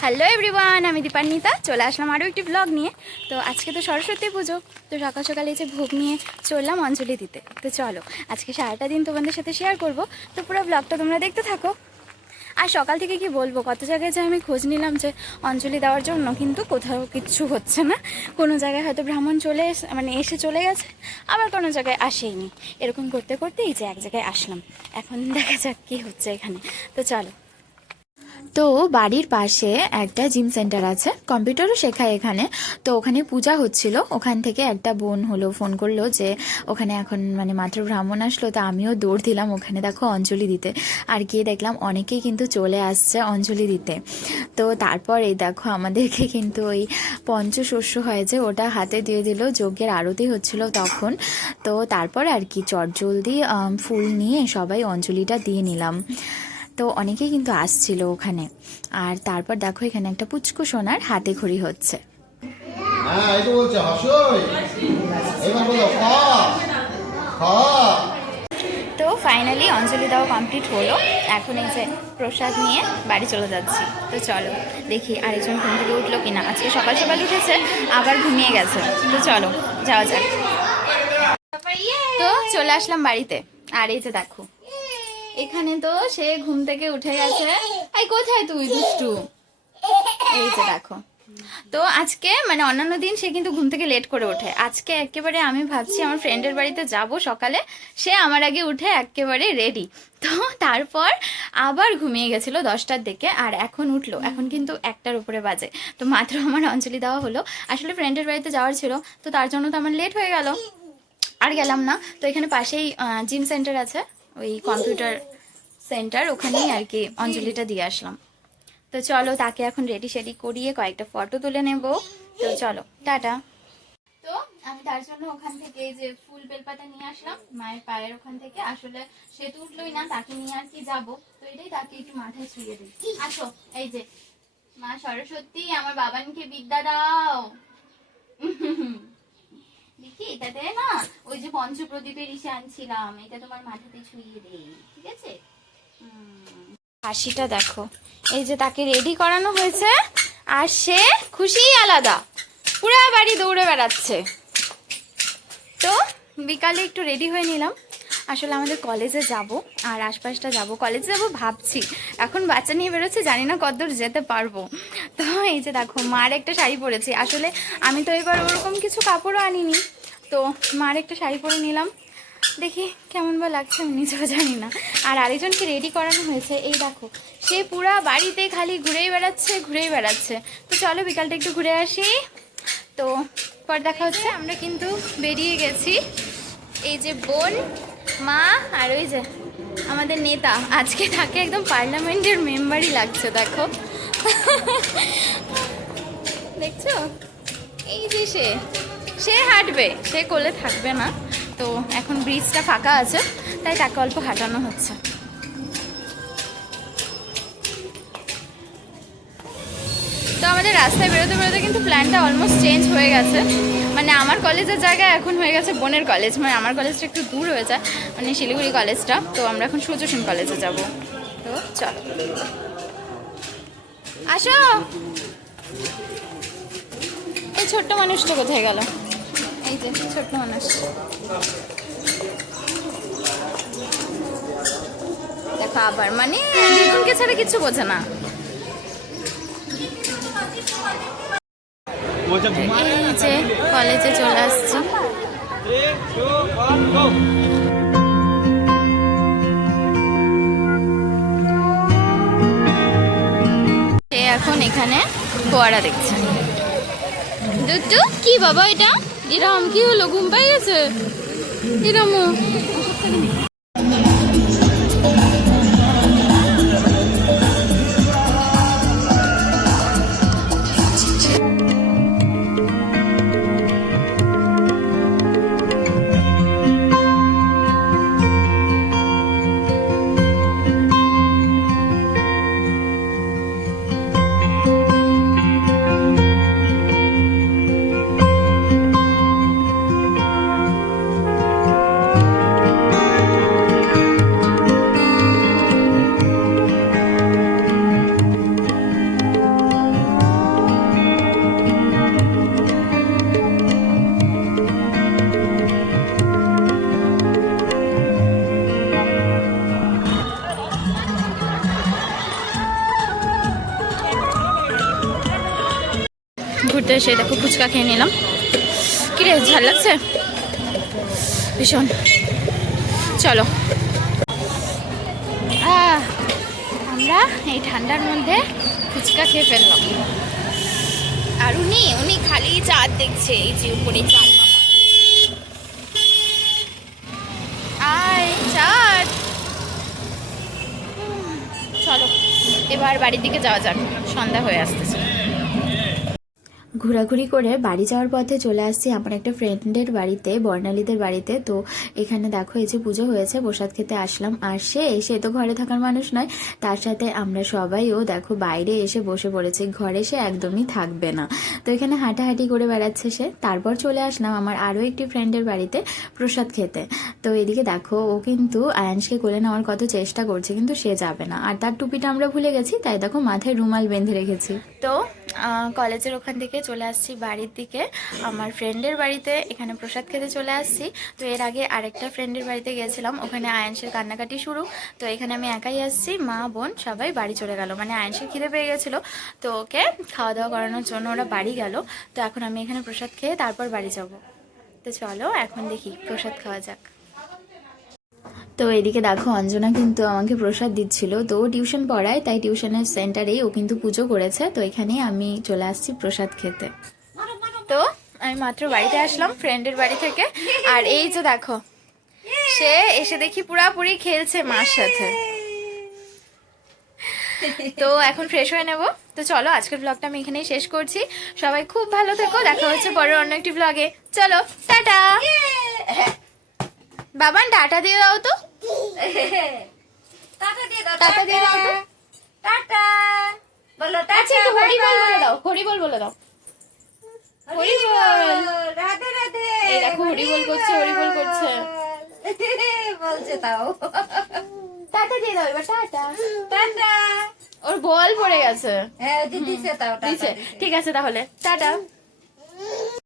Hello everyone, আমি দীপান্বিতা চলে আসলাম আরও একটি ব্লগ নিয়ে। তো আজকে তো সরস্বতী পুজো, তো সকাল সকালে যে ভোগ নিয়ে চললাম অঞ্জলি দিতে। তো চলো আজকে সারাটা দিন তোমাদের সাথে শেয়ার করব, তো পুরো ব্লগটা তোমরা দেখতে থাকো। আর সকাল থেকে কি বলবো, কত জায়গায় যে আমি খোঁজ নিলাম যে অঞ্জলি দেওয়ার জন্য, কিন্তু কোথাও কিচ্ছু হচ্ছে না। কোনো জায়গায় হয়তো ব্রাহ্মণ এসে চলে গেছে, আবার কোনো জায়গায় আসেইনি। এরকম করতে করতে এই যে এক জায়গায় আসলাম। এখন দেখা যাক কী হচ্ছে এখানে। তো চলো। তো বাড়ির পাশে একটা জিম সেন্টার আছে, কম্পিউটারও শেখায় এখানে। তো ওখানে পূজা হচ্ছিল, ওখান থেকে একটা বোন ফোন করলো যে ওখানে এখন মাত্র ব্রাহ্মণ আসলো। তো আমিও দৌড় দিলাম ওখানে, দেখো অঞ্জলি দিতে। আর গিয়ে দেখলাম অনেকেই কিন্তু চলে আসছে অঞ্জলি দিতে। তো তারপর এই দেখো আমাদেরকে কিন্তু ওই পঞ্চশস্য হয়েছে ওটা হাতে দিয়ে দিল, যজ্ঞের আরতি হচ্ছিল তখন। তো তারপর আর কি চটজলদি ফুল নিয়ে সবাই অঞ্জলিটা দিয়ে নিলাম। তো অনেকেই কিন্তু আসছিল ওখানে। আর তারপর দেখো এখানে একটা পুচকু সোনার হাতে খড়ি হচ্ছে। তো ফাইনালি অঞ্জলি দেওয়া কমপ্লিট হলো। এখন এই যে প্রসাদ নিয়ে বাড়ি চলে যাচ্ছি। তো চলো দেখি আরেকজন ঘুম থেকে উঠলো কিনা। আজকে সকাল সকাল উঠেছে, আবার ঘুমিয়ে গেছে। তো চলো যাওয়া যাক। তো চলে আসলাম বাড়িতে। আর এই যে দেখো এখানে তো সে ঘুম থেকে উঠে গেছে। এই কোথায় তুই দুষ্টু? এই যে দেখো। তো আজকে অন্যান্য দিন সে কিন্তু ঘুম থেকে লেট করে ওঠে, আজকে একেবারে আমি ভাবছি আমার ফ্রেন্ডের বাড়িতে যাব সকালে, সে আমার আগে উঠে একেবারে রেডি। তো তারপর আবার ঘুমিয়ে গেছিল 10টার দিকে, আর এখন উঠলো, এখন কিন্তু 1টার উপরে বাজে। তো মাত্র আমার অঞ্জলি দেওয়া হলো। আসলে ফ্রেন্ডের বাড়িতে যাওয়ার ছিল, তো তার জন্য তো আমার লেট হয়ে গেল, আর গেলাম না। তো এখানে পাশেই জিম সেন্টার আছে, ওই কম্পিউটার সেন্টার, ওখানেই আর কি অঞ্জলিটা দিয়ে আসলাম। তো চলো তাকে এখন রেডি শেডি করিয়ে কয়েকটা ফটো তুলে নেব। তো চলো টাটা। তো আমি তার জন্য ওখান থেকে এই যে ফুল বেলপাতা নিয়ে আসলাম মায়ের পায়ের ওখান থেকে। আসলে সে তো উঠলোই না, তাকে নিয়ে আর কি যাবো, তো এটাই তাকে একটু মাথায় ছুঁয়ে দিই। আসো, এই যে মা সরস্বতী আমার বাবানকে বিদ্যা দাও। দেখি এটাতে না ওই যে পঞ্চপ্রদীপের ইসে আনছিলাম, এটা তোমার মাথাতে ছুঁয়ে দেই, ঠিক আছে? হাসিটা দেখো, এই যে তাকে রেডি করানো হয়েছে, আর সে খুশিই আলাদা, পুরো বাড়ি দৌড়ে বেড়াচ্ছে। তো বিকালে একটু রেডি হয়ে নিলাম। আসলে আমাদের কলেজে যাব, আর আশপাশটা যাব, কলেজে যাব ভাবছি। এখন বাচ্চা নিয়ে বেরোচ্ছে, জানি না কতদূর যেতে পারবো। তো এই যে দেখো মার একটা শাড়ি পরেছি। আসলে আমি তো এবার ওরকম কিছু কাপড়ও আনিনি, তো মার একটা শাড়ি পরে নিলাম। দেখি কেমন বা লাগছে, আমি নিজেও জানি না। আর আরেকজনকে রেডি করানো হয়েছে, এই দেখো সে পুরা বাড়িতে খালি ঘুরেই বেড়াচ্ছে। তো চলো বিকালটা একটু ঘুরে আসি। তো পর দেখা হচ্ছে। আমরা কিন্তু বেরিয়ে গেছি। এই যে বোন, মা, আর ওই যে আমাদের নেতা, আজকে তাকে একদম পার্লামেন্টের মেম্বারই লাগছে দেখো। দেখছো, এই যে সে হাঁটবে, সে কোলে থাকবে না। তো এখন ব্রিজটা ফাঁকা আছে, তাই তাকে অল্প হাঁটানো হচ্ছে। তো আমাদের রাস্তায় বেরোতে বেরোতে কিন্তু প্ল্যানটা অলমোস্ট চেঞ্জ হয়ে গেছে। আমার কলেজের জায়গায় এখন হয়ে গেছে বোনের কলেজ। আমার কলেজটা একটু দূর হয়ে যায়, শিলিগুড়ি কলেজটা। তো আমরা এখন সূর্যসেন কলেজে যাব। তো চলো আসো। এই ছোট্ট মানুষটা কোথায় গেল? এই যে ছোট্ট মানুষ দেখো, আবার দিদুনকে ছাড়া কিছু বোঝে না। এই যে কলেজে চলে আসছি। সে এখন এখানে ফোয়ারা দেখছে। দুটু কি বাবা, এটা এরম কি হলো? ঘুম পাই গেছে এরম? তো এসে দেখো ফুচকা খেয়ে নিলাম। কিরে ঝাল লাগছে ভীষণ। চলো আমরা এই ঠান্ডার মধ্যে ফুচকা খেয়ে ফেললাম। আর উনি খালি চাঁদ দেখছে, এই যে উপরে চাঁদ মামা। আয় চাঁদ। চলো এবার বাড়ির দিকে যাওয়া যাক, সন্ধ্যা হয়ে আসতেছে। ঘোরাঘুরি করে বাড়ি যাওয়ার পথে চলে আসছি আমার একটা ফ্রেন্ডের বাড়িতে, বর্ণালীদের বাড়িতে। তো এখানে দেখো এই যে পুজো হয়েছে, প্রসাদ খেতে আসলাম। আর সে তো ঘরে থাকার মানুষ নয়, তার সাথে আমরা সবাইও দেখো বাইরে এসে বসে পড়েছি, ঘরে সে একদমই থাকবে না। তো এখানে হাঁটাহাঁটি করে বেড়াচ্ছে সে। তারপর চলে আসলাম আমার আরও একটি ফ্রেন্ডের বাড়িতে প্রসাদ খেতে। তো এদিকে দেখো ও কিন্তু আয়ানসকে কোলে নেওয়ার কত চেষ্টা করছে, কিন্তু সে যাবে না। আর তার টুপিটা আমরা ভুলে গেছি, তাই দেখো মাথায় রুমাল বেঁধে রেখেছি। তো কলেজের ওখান থেকে চলে আসছি বাড়ির দিকে, আমার ফ্রেন্ডের বাড়িতে। এখানে প্রসাদ খেতে চলে আসছি। তো এর আগে আরেকটা ফ্রেন্ডের বাড়িতে গিয়েছিলাম, ওখানে আয়ানসের কান্নাকাটি শুরু। তো এখানে আমি একাই আসছি, মা বোন সবাই বাড়ি চলে গেল। মানে আয়ানসের খিদে পেয়ে গেছিলো, তো ওকে খাওয়া দাওয়া করানোর জন্য ওরা বাড়ি গেল। তো এখন আমি এখানে প্রসাদ খেয়ে তারপর বাড়ি যাব। তো চলো এখন দেখি প্রসাদ খাওয়া যাক। তো এদিকে দেখো অঞ্জনা কিন্তু আমাকে প্রসাদ দিচ্ছিল। তো ও টিউশন পড়ায়, তাই টিউশনের সেন্টারেই ও কিন্তু পুজো করেছে। তো এখানেই আমি চলে আসছি প্রসাদ খেতে। তো আমি মাত্র বাড়িতে আসলাম ফ্রেন্ডের বাড়ি থেকে। আর এই যে দেখো সে এসে দেখি পুরাপুরি খেলছে মার সাথে। তো এখন ফ্রেশ হয়ে নেব। তো চলো আজকের ব্লগটা আমি এখানেই শেষ করছি। সবাই খুব ভালো থেকো, দেখা হচ্ছে পরের অন্য একটি ব্লগে। চলো টাটা। বাবান টাটা দিয়ে দাও তো, টাটা দিয়ে দাও, টাটা দিয়ে দাও তো। টাটা বলো, আচ্ছা টাটা, একটু হরি বল বাই বলে বাই। দাও, হরি বল বলে দাও। হরি বল, রাধে রাধে। এই দেখো হরি বল করছে, হরি বল করছে। বলছে তাও। টাটা দিয়ে দাও এবার, টাটা। টাটা। ওর বল পড়ে গেছে। হ্যাঁ দিদিছে তাও, টাটা দিছে, দিছে। ঠিক আছে তাহলে টাটা।